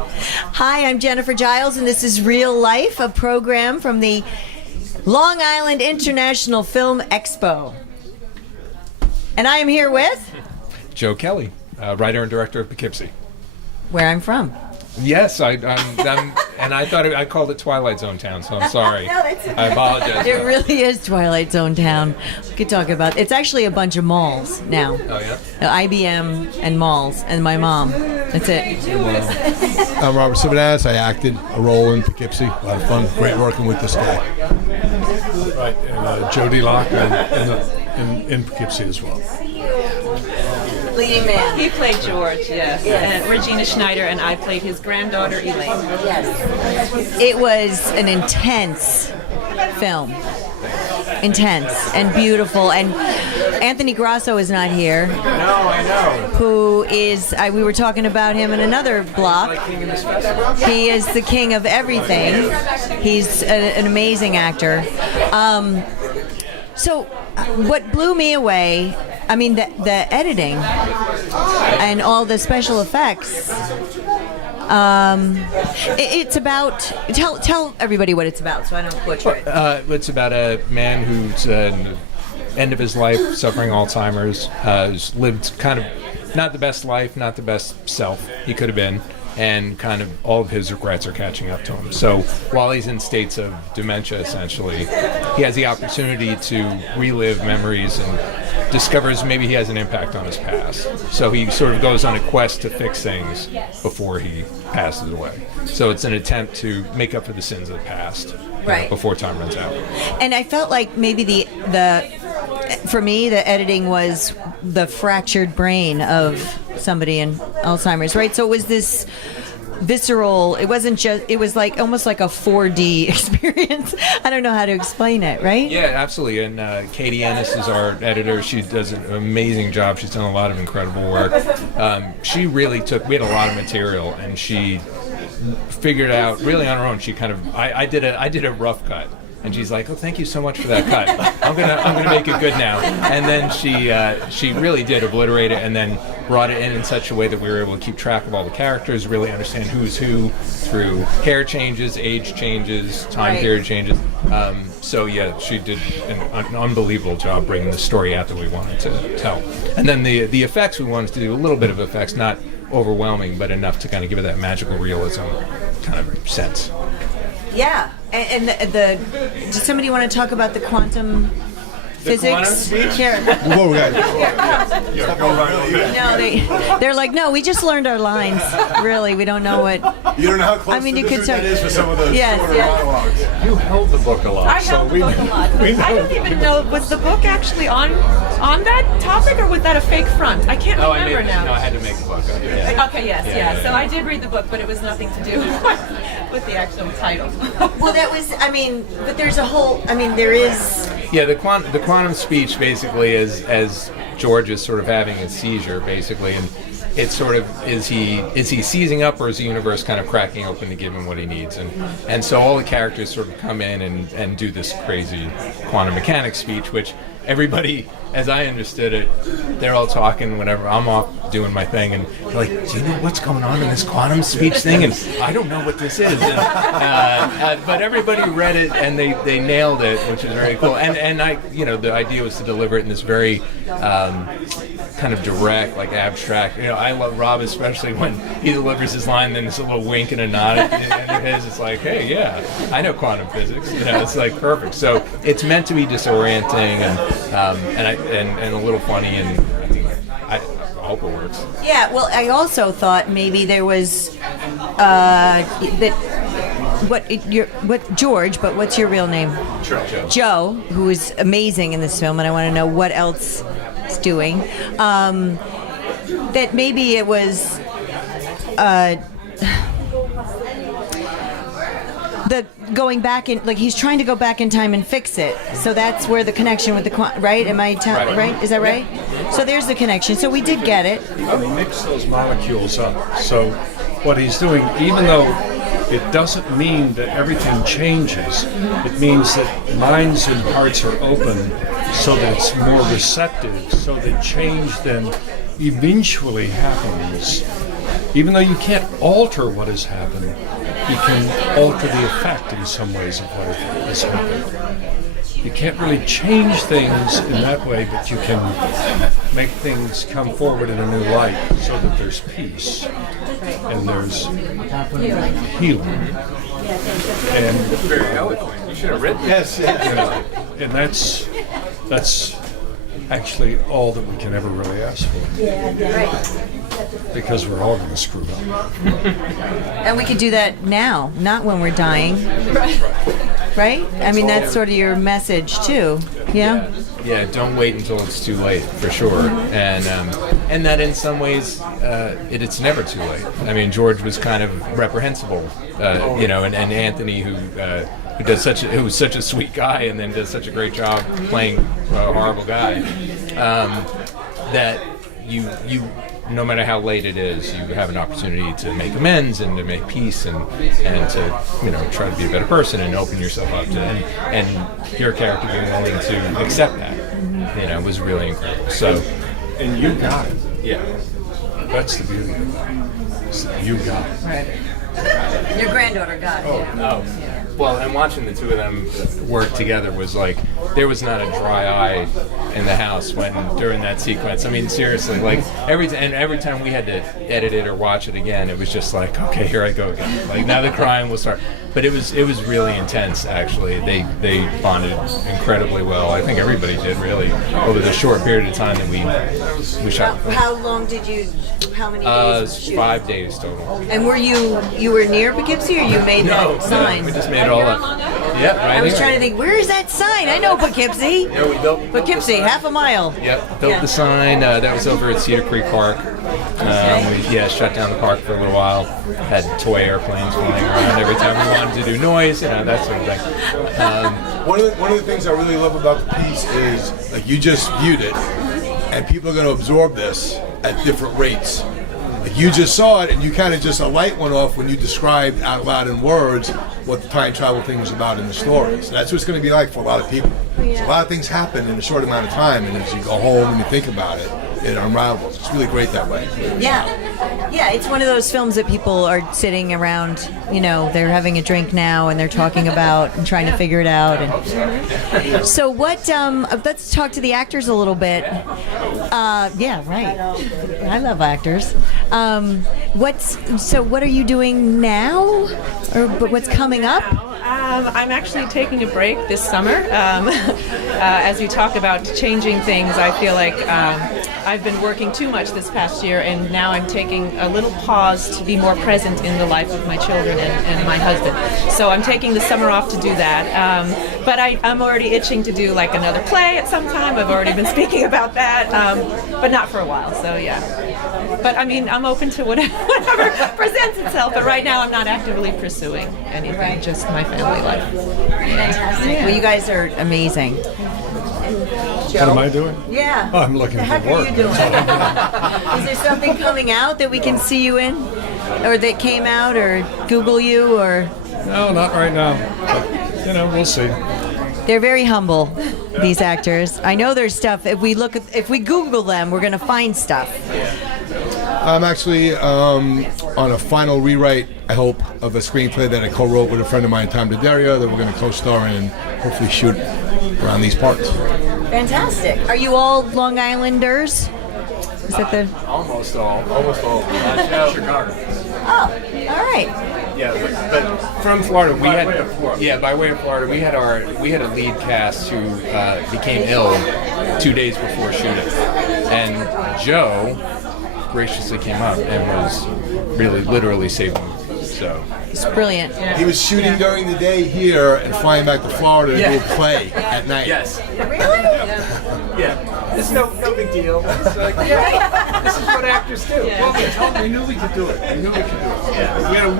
Hi, I'm Jennifer Jiles, and this is Real Life, a program from the Long Island International Film Expo. And I am here with Joe Kelly, writer and director of Poughkeepsie. where I'm from. Yes, I'm and I thought I called it Twilight Zone Town, so I'm sorry. No, that's okay. I apologize. It really is Twilight Zone Town. We could talk about it's actually a bunch of malls now. Oh yeah. IBM and malls and my mom. That's it. I'm Robert Cividanes. I acted a role in Poughkeepsie. A lot of fun. Great working with this guy. Right, and Jody Lauck in Poughkeepsie as well. Leading man. He played George, yes. And Regina Schneider, and I played his granddaughter, Elaine. Yes. It was an intense film. Intense and beautiful. And Anthony Grasso is not here. No, I know. Who is, we were talking about him in another block. He is the king of everything. He's an amazing actor. So what blew me away, I mean, the editing and all the special effects. It's about, tell everybody what it's about so I don't butcher it. It's about a man who's end of his life, suffering Alzheimer's, has lived kind of not the best life, not the best self he could have been, and kind of all of his regrets are catching up to him. So while he's in states of dementia, essentially, he has the opportunity to relive memories and discovers maybe he has an impact on his past. So he sort of goes on a quest to fix things before he passes away. So it's an attempt to make up for the sins of the past, Right. before time runs out. And I felt like maybe for me, the editing was the fractured brain of somebody in Alzheimer's, right? So it was this visceral, it wasn't just, it was like almost like a 4D experience. I don't know how to explain it, right? Yeah, absolutely. And Katie Ennis is our editor. She does an amazing job. She's done a lot of incredible work. She really we had a lot of material, and she figured out really on her own. She kind of, I did a rough cut. And she's like, "Oh, thank you so much for that cut. I'm gonna make it good now." And then she really did obliterate it, and then brought it in such a way that we were able to keep track of all the characters, really understand who's who through hair changes, age changes, time Right. period changes. So yeah, she did an unbelievable job bringing the story out that we wanted to tell. And then the effects, we wanted to do a little bit of effects, not overwhelming, but enough to kind of give it that magical realism kind of sense. Yeah. And does somebody want to talk about the quantum physics? quantum speech? Here. Whoa, we No, they're like, no, we just learned our lines. Really, we don't know what. You don't know how close I mean, to you the could truth that say- is for some of those Yes, shorter yes. monologues. You held the book a lot. I held the book a lot. I don't even know, was the book actually on that topic, or was that a fake front? I can't remember now. I had to make the book. Yeah. Okay, yes, yeah. So I did read the book, but it was nothing to do with the actual title. Well, that was. I mean, but there's a whole. I mean, there is. Yeah, the quantum speech basically is as George is sort of having a seizure, basically, and it's sort of is he seizing up, or is the universe kind of cracking open to give him what he needs? And so all the characters sort of come in and do this crazy quantum mechanics speech, which everybody, as I understood it, they're all talking whenever I'm off doing my thing, and they're like, "Do you know what's going on in this quantum speech thing?" And I don't know what this is. And, but everybody read it and they nailed it, which is very cool. And I, the idea was to deliver it in this very kind of direct, like abstract. I love Rob, especially when he delivers his line, and then there's a little wink and a nod at the end of his. It's like, hey, yeah, I know quantum physics. It's like perfect. So it's meant to be disorienting and a little funny, and I hope it works. Yeah. Well, I also thought maybe there was George, but what's your real name? Joe, who is amazing in this film, and I want to know what else it's doing. That maybe it was the going back in, like he's trying to go back in time and fix it. So that's where the connection with the right? Am I right? Is that right? So there's the connection. So we did get it. Mix those molecules up. So what he's doing, even though it doesn't mean that everything changes, it means that minds and hearts are open so that it's more receptive, so that change then eventually happens even though you can't alter what has happened, you can alter the effect in some ways of what has happened. You can't really change things in that way, but you can make things come forward in a new light so that there's peace and there's healing. And Very eloquent. You should have written Yes. and that's actually all that we can ever really ask for. Because we're all going to screw up. And we could do that now, not when we're dying. Right? I mean, that's sort of your message too. Yeah. Yeah, don't wait until it's too late, for sure. And that in some ways, it's never too late. I mean, George was kind of reprehensible, and Anthony, who was such a sweet guy and then does such a great job playing a horrible guy, that you no matter how late it is, you have an opportunity to make amends and to make peace and to try to be a better person and open yourself up to and your character being willing to accept that was really incredible. So And you got it. yeah, That's the beauty of that. Is that you got it. Right. Your granddaughter got it. well, and watching the two of them work together was like there was not a dry eye in the house during that sequence. I mean, seriously, like every time we had to edit it or watch it again, it was just like, okay, here I go again. Like now the crying will start. But it was really intense. Actually, they bonded incredibly well. I think everybody did really over the short period of time that we shot. How long did you? How many days? Did you shoot? 5 days total. And were you were near Poughkeepsie, or you made that sign? No, we just made it all up. Yeah, right. I was here. trying to think, where is that sign? I know Poughkeepsie. No, we built Poughkeepsie, half a mile. Yep, built the sign. That was over at Cedar Creek Park. We shut down the park for a little while. Had toy airplanes flying around every time we wanted to do noise, that sort of thing. One of the things I really love about the piece is like you just viewed it, and people are going to absorb this at different rates. Like you just saw it, and you kind of just a light went off when you described out loud in words what the time travel thing was about in the story. So that's what it's going to be like for a lot of people. So a lot of things happen in a short amount of time, and as you go home and you think about it, it unravels. It's really great that way. Yeah, it's one of those films that people are sitting around, they're having a drink now and they're talking about and trying to figure it out. And so let's talk to the actors a little bit. Yeah, right. I love actors. What are you doing now? Or what's coming up? I'm actually taking a break this summer. As you talk about changing things, I feel like I've been working too much this past year, and now I'm taking a little pause to be more present in the life of my children and my husband. So I'm taking the summer off to do that. But I'm already itching to do like another play at some time. I've already been speaking about that, but not for a while. So yeah. But I mean, I'm open to whatever presents itself. But right now, I'm not actively pursuing anything. Just my family life. Fantastic. Well, you guys are amazing. What am I doing? Yeah. I'm looking the heck for work. Are you doing? Is there something coming out that we can see you in, or that came out, or Google you, or? No, not right now. But, we'll see. They're very humble, these actors. I know there's stuff. If we Google them, we're gonna find stuff. I'm actually on a final rewrite, I hope, of a screenplay that I co-wrote with a friend of mine, Tom DeDario, that we're going to co-star in and hopefully shoot around these parts. Fantastic. Are you all Long Islanders? Is that the? Almost all. Chicago. Oh, all right. Yeah, but from Florida, we had by way of Florida, we had a lead cast who became ill 2 days before shooting, and Joe graciously came up and was really literally saving him. So It's brilliant. He was shooting during the day here and flying back to Florida to do a play at night. yes, Really? yeah, it's no big deal. It's like, this is what actors do. Well, we knew we could do it. Yeah. We had a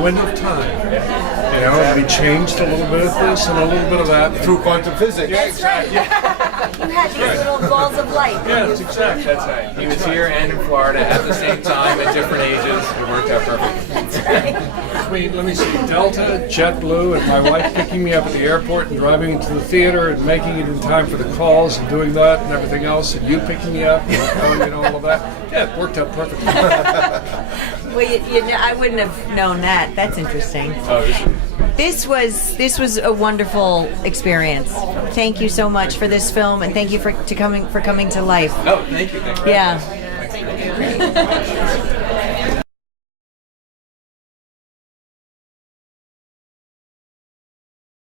window of time. We changed a little bit of this and a little bit of that. Through quantum physics. That's right. You had these little balls of light. Yes, exactly. That's right. He was here and in Florida at the same time at different ages. It worked out perfect. Let me see, Delta, JetBlue, and my wife picking me up at the airport and driving into the theater and making it in time for the calls and doing that and everything else, and you picking me up and all of that. Yeah, it worked out perfectly. Well, I wouldn't have known that. That's interesting. This was a wonderful experience. Thank you so much for this film, and thank you for coming to LIIFE. Oh, thank you. Yeah.